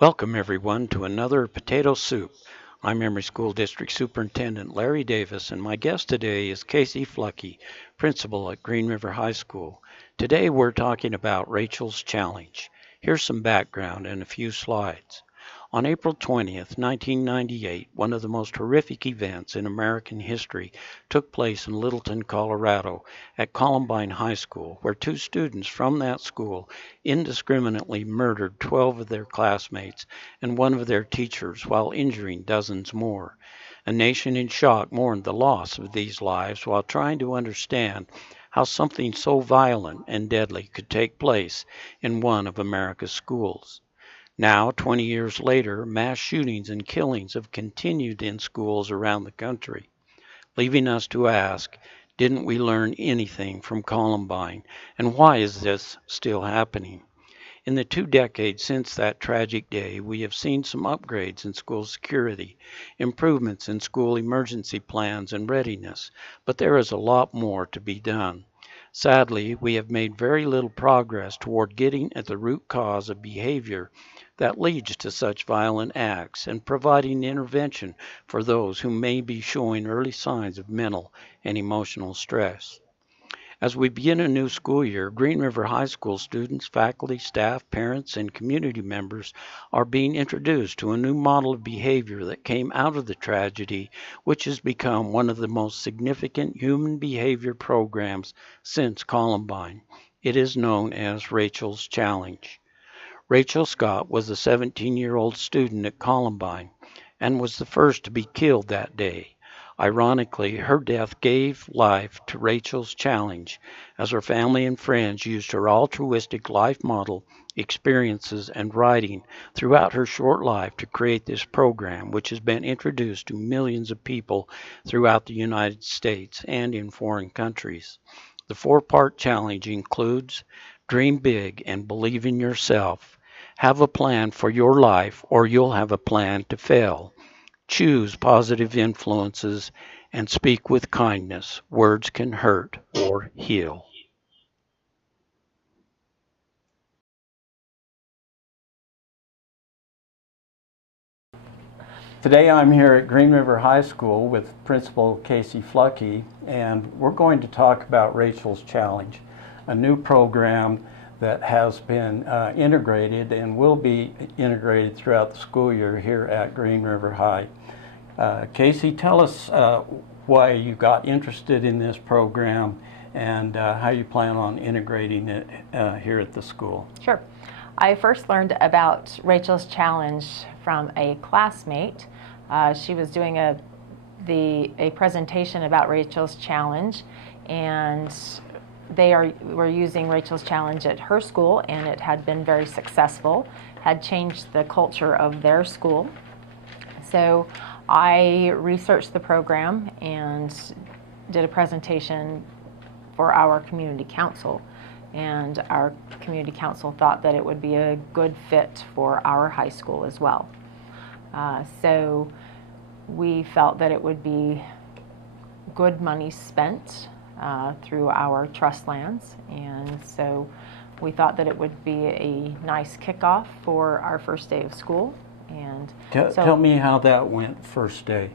Welcome, everyone, to another Potato Soup. I'm Emory School District Superintendent Larry Davis, and my guest today is Casey Fluckey, Principal at Green River High School. Today we're talking about Rachel's Challenge. Here's some background and a few slides. On April 20th, 1998, one of the most horrific events in American history took place in Littleton, Colorado, at Columbine High School, where two students from that school indiscriminately murdered 12 of their classmates and one of their teachers while injuring dozens more. A nation in shock mourned the loss of these lives while trying to understand how something so violent and deadly could take place in one of America's schools. Now, 20 years later, mass shootings and killings have continued in schools around the country, leaving us to ask, didn't we learn anything from Columbine, and why is this still happening? In the 2 decades since that tragic day, we have seen some upgrades in school security, improvements in school emergency plans and readiness, but there is a lot more to be done. Sadly, we have made very little progress toward getting at the root cause of behavior that leads to such violent acts and providing intervention for those who may be showing early signs of mental and emotional stress. As we begin a new school year, Green River High School students, faculty, staff, parents, and community members are being introduced to a new model of behavior that came out of the tragedy, which has become one of the most significant human behavior programs since Columbine. It is known as Rachel's Challenge. Rachel Scott was a 17-year-old student at Columbine and was the first to be killed that day. Ironically, her death gave life to Rachel's Challenge as her family and friends used her altruistic life model, experiences, and writing throughout her short life to create this program, which has been introduced to millions of people throughout the United States and in foreign countries. The four-part challenge includes dream big and believe in yourself, have a plan for your life or you'll have a plan to fail. Choose positive influences and speak with kindness. Words can hurt or heal. Today I'm here at Green River High School with Principal Casey Fluckey, and we're going to talk about Rachel's Challenge, a new program that has been integrated and will be integrated throughout the school year here at Green River High. Casey, tell us why you got interested in this program and how you plan on integrating it here at the school. Sure. I first learned about Rachel's Challenge from a classmate. She was doing a presentation about Rachel's Challenge, and were using Rachel's Challenge at her school, and it had been very successful, had changed the culture of their school. So I researched the program and did a presentation for our community council. And our community council thought that it would be a good fit for our high school as well. So we felt that it would be good money spent through our trust lands, and so we thought that it would be a nice kickoff for our first day of school. And tell me how that went first day.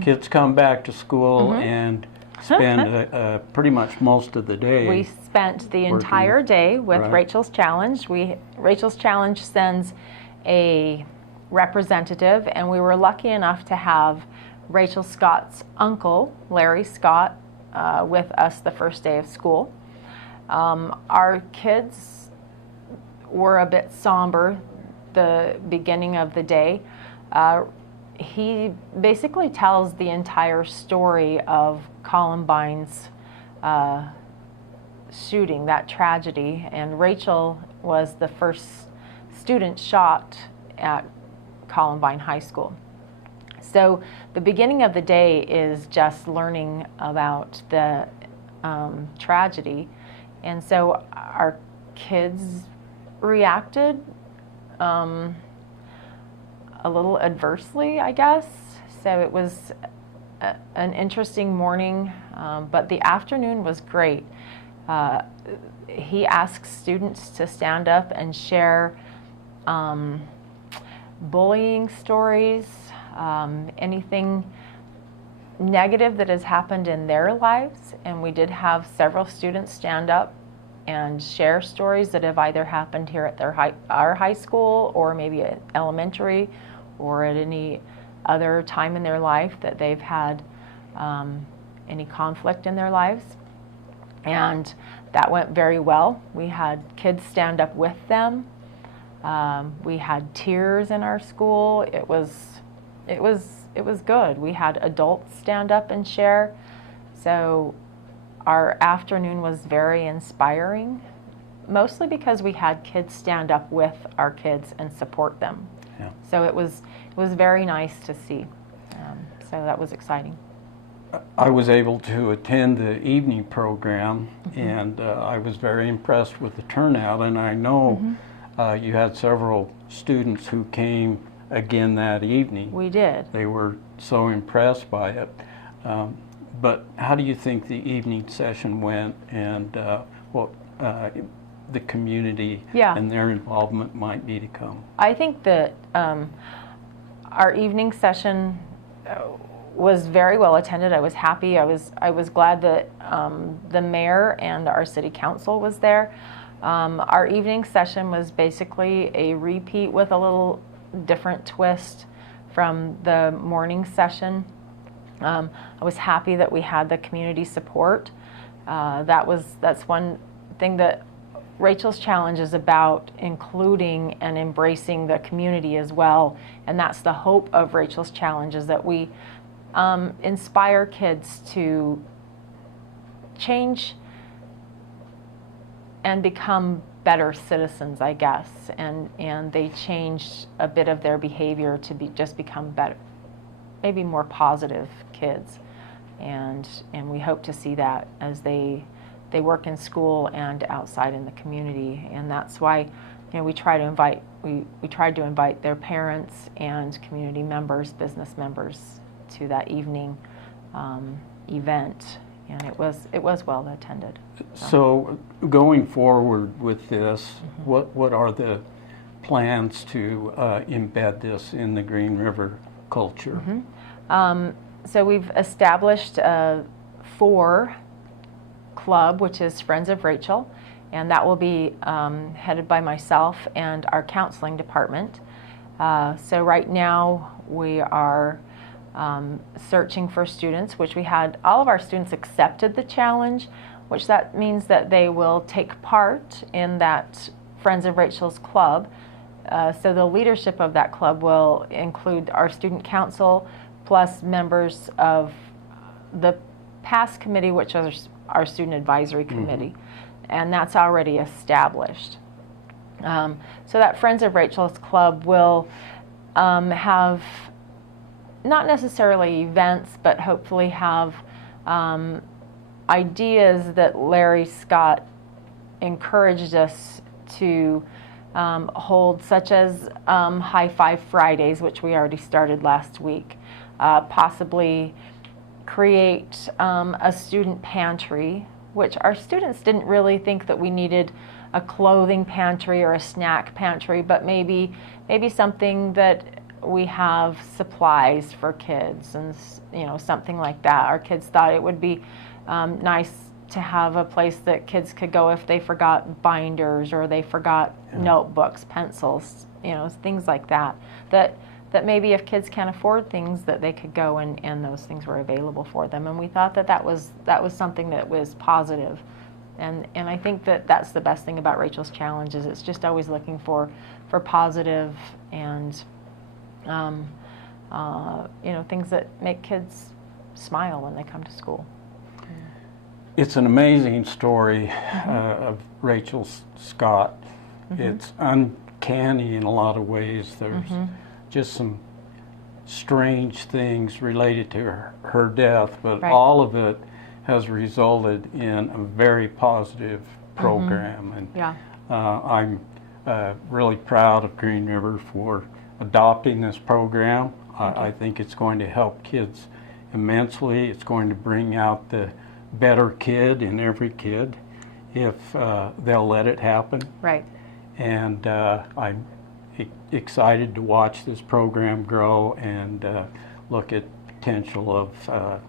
Kids come back to school and spend pretty much most of the day. We spent the entire day with Rachel's Challenge. Rachel's Challenge sends a representative, and we were lucky enough to have Rachel Scott's uncle, Larry Scott, with us the first day of school. Our kids were a bit somber the beginning of the day. He basically tells the entire story of Columbine's shooting, that tragedy, and Rachel was the first student shot at Columbine High School. So the beginning of the day is just learning about the tragedy, and so our kids reacted a little adversely, I guess. So it was an interesting morning, but the afternoon was great. He asks students to stand up and share bullying stories, anything negative that has happened in their lives. And we did have several students stand up and share stories that have either happened here at our high school, or maybe at elementary, or at any other time in their life that they've had any conflict in their lives. And that went very well. We had kids stand up with them. We had tears in our school. It was good. We had adults stand up and share. So our afternoon was very inspiring, mostly because we had kids stand up with our kids and support them. Yeah. So it was very nice to see. So that was exciting. I was able to attend the evening program, and I was very impressed with the turnout, and I know you had several students who came again that evening. We did. They were so impressed by it. But how do you think the evening session went, and what the community and their involvement might be to come? I think that our evening session was very well attended. I was happy. I was glad that the mayor and our city council was there. Our evening session was basically a repeat with a little different twist from the morning session. I was happy that we had the community support. That's one thing that Rachel's Challenge is about, including and embracing the community as well. And that's the hope of Rachel's Challenge, is that we inspire kids to change and become better citizens, I guess, and they change a bit of their behavior to just become better, maybe more positive kids, and we hope to see that as they work in school and outside in the community. And that's why, we tried to invite their parents and community members, business members, to that evening event, and it was well attended. So going forward with this, what are the plans to embed this in the Green River culture? So we've established a 4 club, which is Friends of Rachel, and that will be headed by myself and our counseling department. So right now we are searching for students, which we had all of our students accepted the challenge, which that means that they will take part in that Friends of Rachel's club. So the leadership of that club will include our student council, plus members of the past committee, which is our student advisory committee, and that's already established. So that Friends of Rachel's club will have not necessarily events, but hopefully have ideas that Larry Scott encouraged us to hold, such as High Five Fridays, which we already started last week. Possibly create a student pantry, which our students didn't really think that we needed a clothing pantry or a snack pantry, but maybe something that we have supplies for kids and something like that. Our kids thought it would be nice to have a place that kids could go if they forgot binders or they forgot notebooks, pencils, things like that. That maybe if kids can't afford things, that they could go and those things were available for them. And we thought that was something that was positive. And I think that that's the best thing about Rachel's Challenge, is it's just always looking for positive and things that make kids smile when they come to school. It's an amazing story of Rachel Scott. It's uncanny in a lot of ways. There's just some strange things related to her death, but all of it has resulted in a very positive program. And I'm really proud of Green River for adopting this program. I think it's going to help kids immensely. It's going to bring out the better kid in every kid if they'll let it happen. Right. And I'm excited to watch this program grow and look at potential of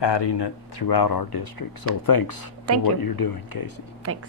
adding it throughout our district. So thanks for Thank what you. you're doing, Casey. Thanks.